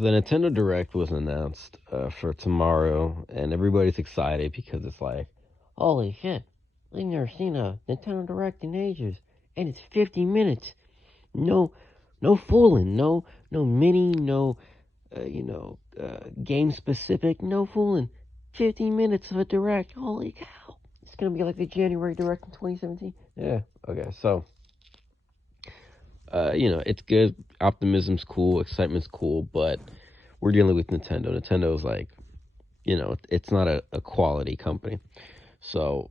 So the Nintendo Direct was announced for tomorrow, and everybody's excited because it's like, holy shit, we've never seen a Nintendo Direct in ages, and it's 50 minutes. No, no fooling, no mini, no, game specific, no fooling. 15 minutes of a Direct. Holy cow! It's gonna be like the January Direct in 2017. Yeah. Okay. So, it's good. Optimism's cool. Excitement's cool, but we're dealing with Nintendo. Nintendo's like, it's not a quality company. So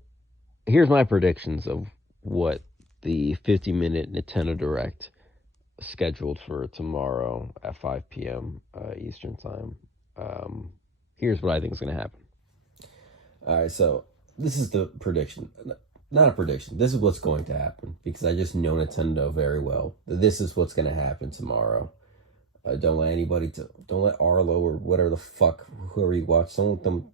here's my predictions of what the 50-minute Nintendo Direct scheduled for tomorrow at 5 p.m. Eastern Time. Um, Here's what I think is going to happen. All right, so this is the prediction. Not a prediction. This is what's going to happen because I just know Nintendo very well. This is what's going to happen tomorrow. Don't let Arlo or whatever the fuck, whoever you watch, don't let them,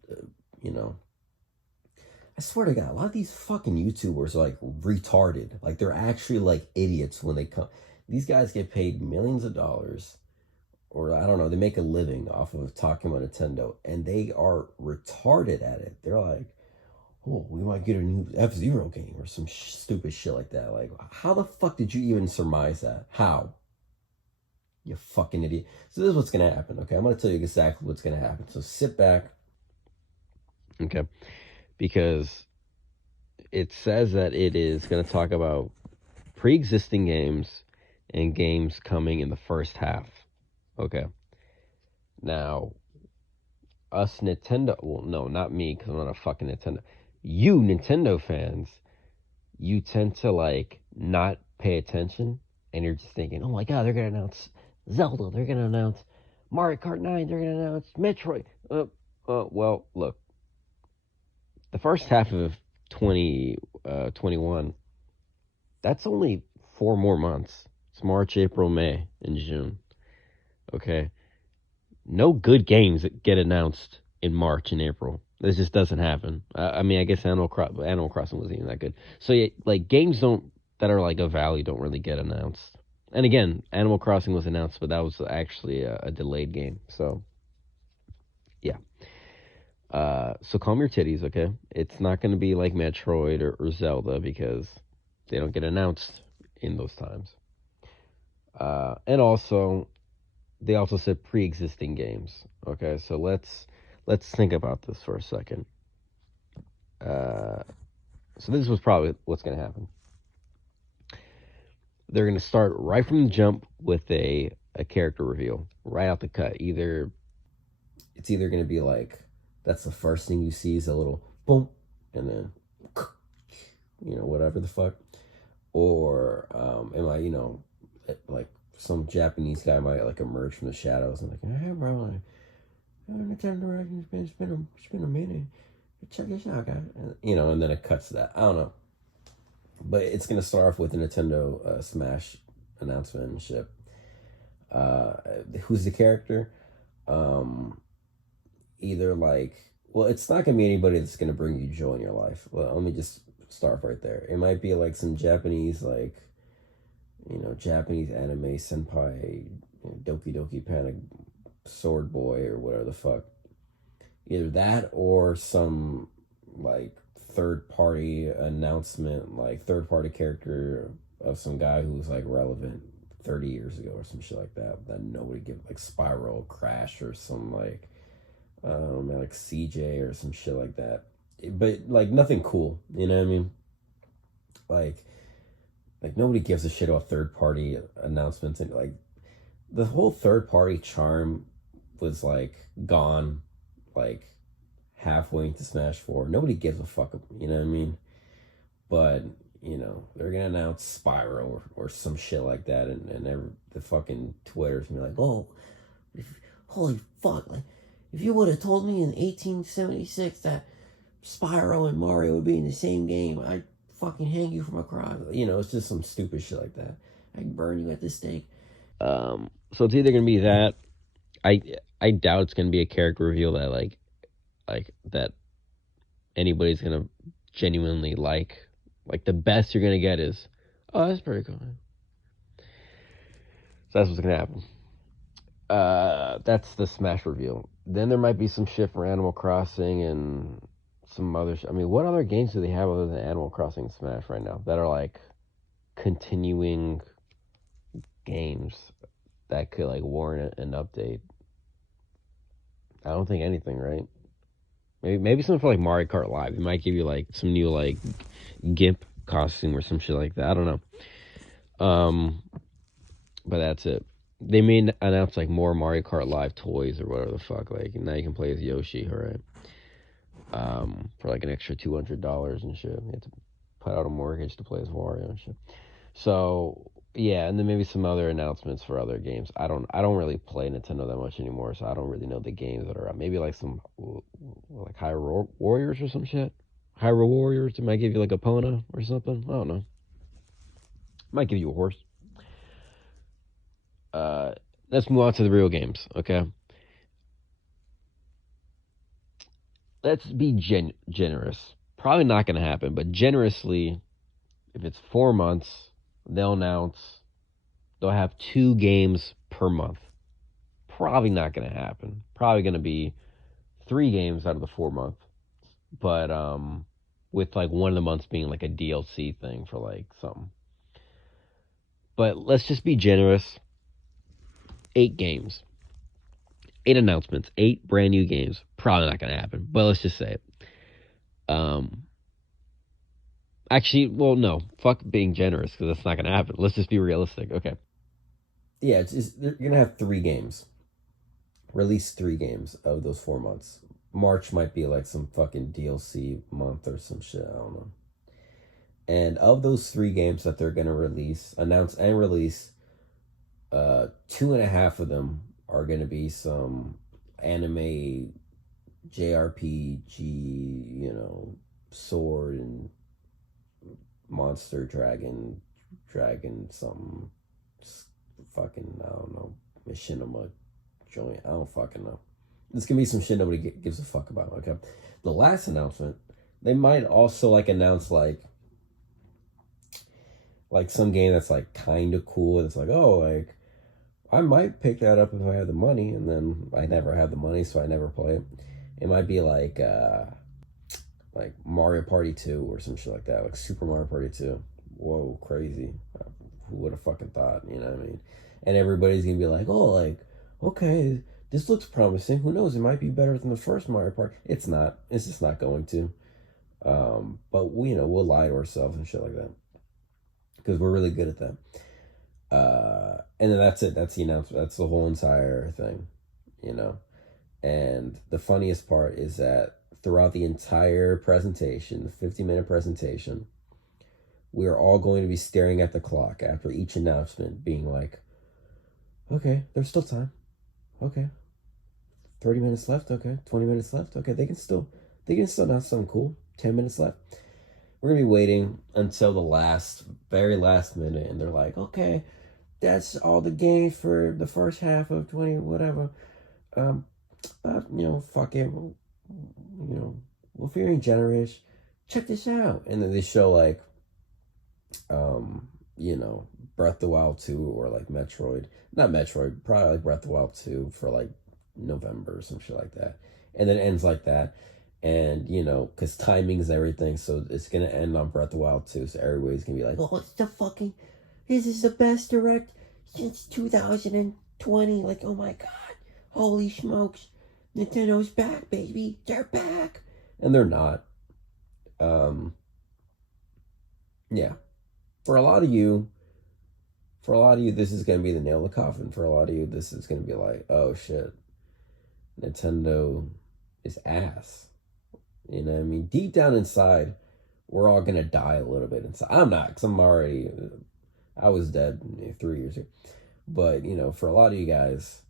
I swear to God, a lot of these fucking YouTubers are like retarded. Like they're actually like idiots when they come. These guys get paid millions of dollars, or I don't know, they make a living off of talking about Nintendo, and they are retarded at it. They're like, oh, we might get a new F-Zero game or some stupid shit like that. Like, how the fuck did you even surmise that? How? You fucking idiot. So this is what's going to happen, okay? I'm going to tell you exactly what's going to happen. So sit back. Okay. Because it says that it is going to talk about pre-existing games and games coming in the first half. Okay. Now, us Nintendo, well, no, not me, because I'm not a fucking Nintendo. You Nintendo fans, you tend to like not pay attention, and you're just thinking, oh my god, they're gonna announce Zelda, they're gonna announce Mario Kart 9, they're gonna announce Metroid. Well, look, the first half of 2021, that's only 4 more months. It's March, April, May, and June. Okay, no good games that get announced in March and April. This just doesn't happen. I mean, I guess Animal Crossing wasn't even that good. So yeah, like games that are like of value don't really get announced. And again, Animal Crossing was announced, but that was actually a delayed game. So yeah. So calm your titties, okay? It's not going to be like Metroid or Zelda because they don't get announced in those times. And also, they also said pre-existing games. Okay, so let's think about this for a second. So this was probably what's going to happen. They're going to start right from the jump with a character reveal right out the cut. It's either going to be like that's the first thing you see is a little boom, and then whatever the fuck, or like some Japanese guy might like emerge from the shadows and like, hey bro, like, Nintendo Direct, it's been a minute. Check this out, guys. And then it cuts to that. I don't know, but it's gonna start off with the Nintendo Smash announcement and shit. Who's the character? Either like, well, it's not gonna be anybody that's gonna bring you joy in your life. Well, let me just start right there. It might be like some Japanese, like, Japanese anime senpai, Doki Doki Panic Sword Boy or whatever the fuck. Either that or some like third party announcement, like third party character of some guy who's like relevant 30 years ago or some shit like that nobody give, like Spyro, Crash, or some like like CJ or some shit like that, but like nothing cool, you know what I mean? Like nobody gives a shit about third party announcements, and like the whole third party charm was like gone, like halfway into Smash 4. Nobody gives a fuck, you know what I mean? But they're gonna announce Spyro or some shit like that, and the fucking Twitter's gonna be like, oh, holy fuck, like if you would have told me in 1876 that Spyro and Mario would be in the same game, I'd fucking hang you from a cross. It's just some stupid shit like that. I'd burn you at the stake. So it's either gonna be that. I doubt it's gonna be a character reveal that like that anybody's gonna genuinely like. Like the best you're gonna get is, oh, that's pretty cool. So that's what's gonna happen. That's the Smash reveal. Then there might be some shit for Animal Crossing and some other. I mean, what other games do they have other than Animal Crossing and Smash right now that are like continuing games that could like warrant an update? I don't think anything, right? Maybe something for like Mario Kart Live. It might give you like some new like GIMP costume or some shit like that. I don't know. But that's it. They may announce like more Mario Kart Live toys or whatever the fuck. Like now you can play as Yoshi, all right? For like an extra $200 and shit. You have to put out a mortgage to play as Wario and shit. So yeah, and then maybe some other announcements for other games. I don't really play Nintendo that much anymore, so I don't really know the games that are out. Maybe like some like Hyrule Warriors or some shit. Hyrule Warriors. It might give you like a Pona or something. I don't know. Might give you a horse. Let's move on to the real games, okay? Let's be generous. Probably not going to happen, but generously, if it's 4 months, they'll announce they'll have 2 games per month. Probably not going to happen. Probably going to be 3 games out of the 4 month, but with like one of the months being like a DLC thing for like something. But let's just be generous. 8 games, 8 announcements, 8 brand new games. Probably not going to happen, but let's just say it. Um, Actually, well, no. Fuck being generous because that's not going to happen. Let's just be realistic. Okay. Yeah, you're gonna have 3 games. Release 3 games of those 4 months. March might be like some fucking DLC month or some shit. I don't know. And of those 3 games that they're gonna announce and release, 2.5 of them are gonna be some anime JRPG, sword and monster dragon something, fucking, I don't know, machinima joint. I don't fucking know. This can be some shit nobody gives a fuck about. Okay, the last announcement, they might also like announce like some game that's like kind of cool. It's like, oh, like I might pick that up if I have the money, and then I never have the money, so I never play it. It might be like Mario Party 2 or some shit like that, like Super Mario Party 2. Whoa, crazy. Who would have fucking thought, you know what I mean? And everybody's gonna be like, oh, like, okay, this looks promising. Who knows? It might be better than the first Mario Party. It's not. It's just not going to. But we'll lie to ourselves and shit like that because we're really good at that. And then that's it. That's the announcement. That's the whole entire thing, you know. And the funniest part is that throughout the entire presentation, the 50-minute presentation, we are all going to be staring at the clock after each announcement, being like, okay, there's still time. Okay. 30 minutes left. Okay. 20 minutes left. Okay. They can still announce something cool. 10 minutes left. We're going to be waiting until the very last minute. And they're like, okay, that's all the games for the first half of 20, whatever. Fuck it. We're feeling generous. Check this out. And then they show like, Breath of the Wild 2 or like Metroid. Not Metroid, probably like Breath of the Wild 2 for like November or some shit like that. And then it ends like that. And, because timing is everything, so it's going to end on Breath of the Wild 2. So everybody's going to be like, oh, this is the best direct since 2020. Like, oh my God. Holy smokes. Nintendo's back, baby. They're back. And they're not. Yeah. For a lot of you, this is going to be the nail in the coffin. For a lot of you, this is going to be like, oh shit, Nintendo is ass. You know what I mean? Deep down inside, we're all going to die a little bit inside. I'm not, because I was dead 3 years ago. But, for a lot of you guys,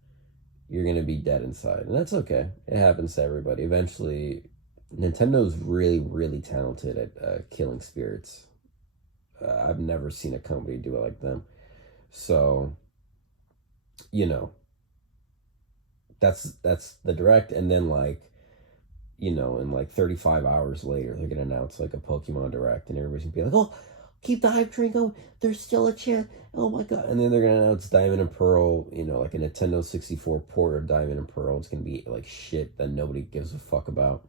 you're going to be dead inside. And that's okay. It happens to everybody. Eventually, Nintendo's really, really talented at killing spirits. I've never seen a company do it like them. So, that's the direct. And then in like 35 hours later, they're going to announce like a Pokemon Direct. And everybody's going to be like, oh, Keep the hype train going. There's still a chance. Oh my god! And then they're gonna announce Diamond and Pearl. You know, like a Nintendo 64 port of Diamond and Pearl. It's gonna be like shit that nobody gives a fuck about.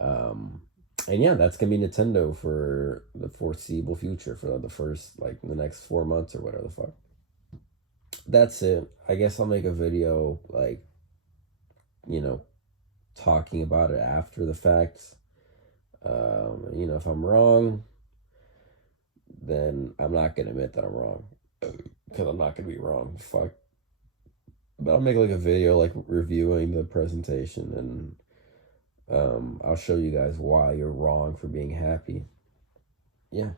And yeah, that's gonna be Nintendo for the foreseeable future, for the first, like, the next 4 months or whatever the fuck. That's it. I guess I'll make a video, like, you know, talking about it after the fact. You know, if I'm wrong, then I'm not gonna admit that I'm wrong, because I'm not gonna be wrong. Fuck. But I'll make like a video, like, reviewing the presentation, and I'll show you guys why you're wrong for being happy. Yeah.